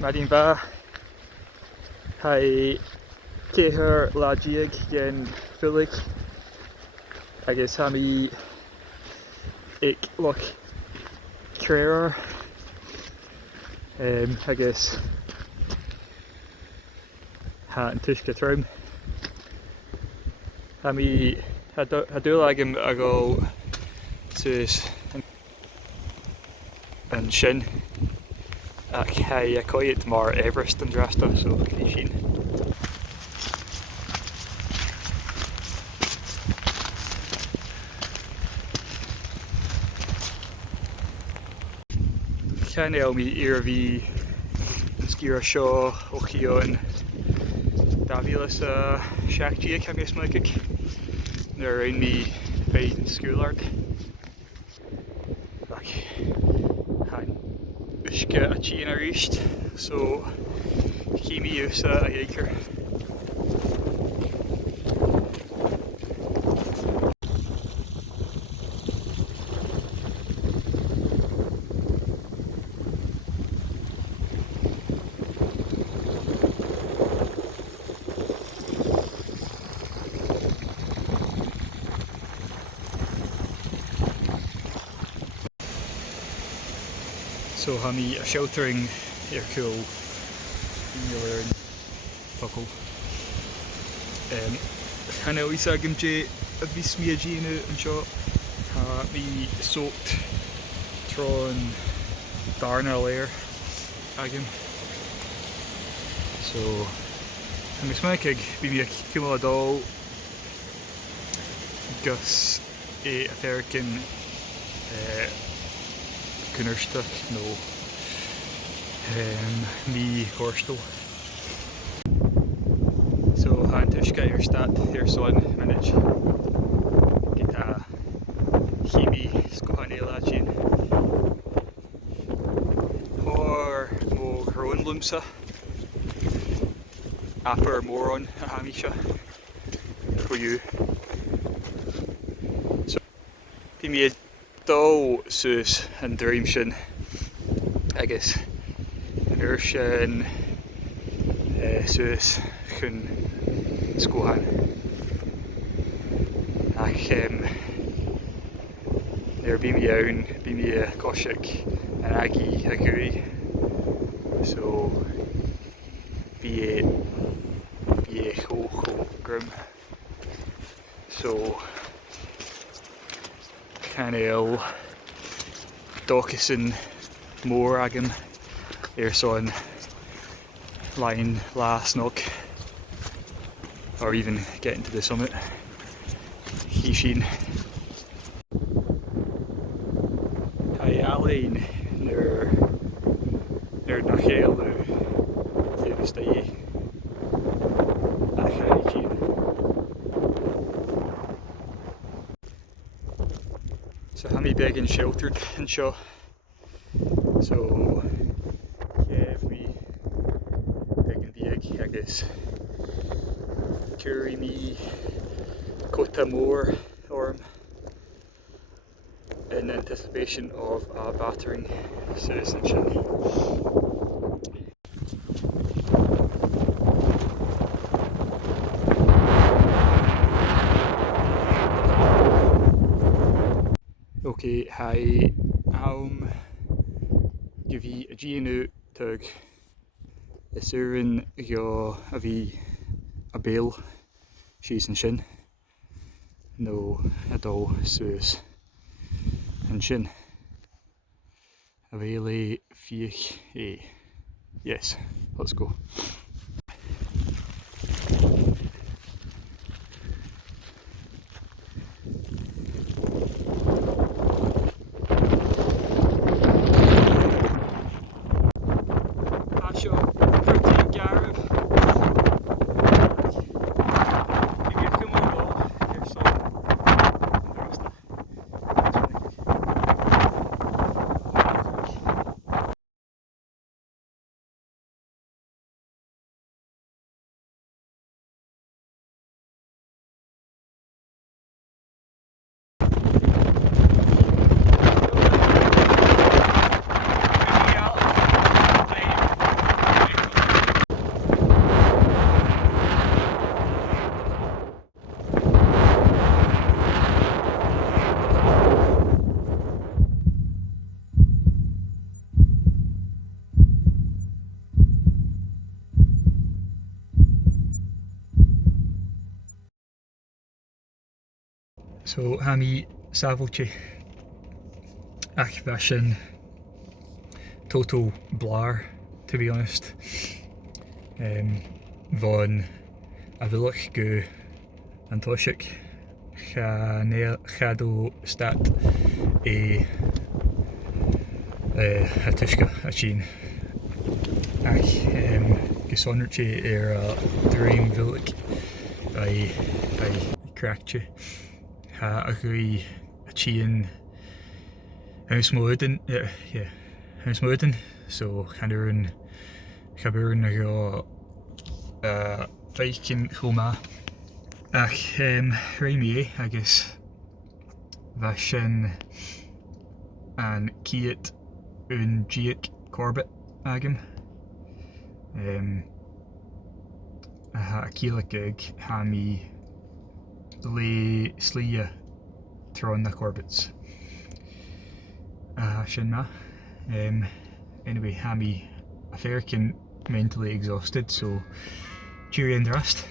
Marin ba hai céthar láideag gen Philip agus hami ag loch Creach agus ha an tuisce trom. Hami hadúil agam a go suas an sin ach hai a coiad mar Everest an drasta so ní sin. Ceol mi ar bhí scír seo ó chion Davilas seachtaí ceamés muic nar raon mi féin scoúlart ach han uisce a tíon a ríist so cíimi úsa a dhéicear. So hami a sheltering ar Ceol in buckle. Hanna oes agam je a vis mi a gina an seo ha mi soaked tron darna layer agam. So hami smakig bi mi a cumula dol gus a American kunnerstuk no mi horstel. So han tuiske ar stad ar son minute get a chimi skohanela gin or mo groen blumsa upper moron a hamisha for you. So be me dó suas an dream sin agus an uair sin suas chun scóthain ach nar bí mi ann bí mi cosisic an agé a gúi so bí é cho grum so Ceol dochas an mór agam ar son line last knock or even getting to the summit. Hí sin. Hai Alain nar na Ceol now dévastaí a chai sin. So hami big and sheltered and seo. So yeah, if we big and big, I guess carry me quota more arm in anticipation of a battering citizenship. Okay, hi, give you a GNU tug. Is urin go a bhí a bail she's an sin. No, a dó suas an sin. A bhéile fiach é. Yes, let's go. So ha mi savolche ach fashion total blur, to be honest. Von a villich go an toshik chado stat e hatushka a chin. Ach gesondertje a dream villich by Creach ha a gui a chin huismoeden, huismoeden, so Cameroon go Viking Homa. Ach Raimi, I guess Vashin and Kiet un Giek Corbett agam. Ha Kila gig Hami Le Slia Tron the Corbetts. Shinma. Anyway, Hami a fair mentally exhausted, so cheery and the rest.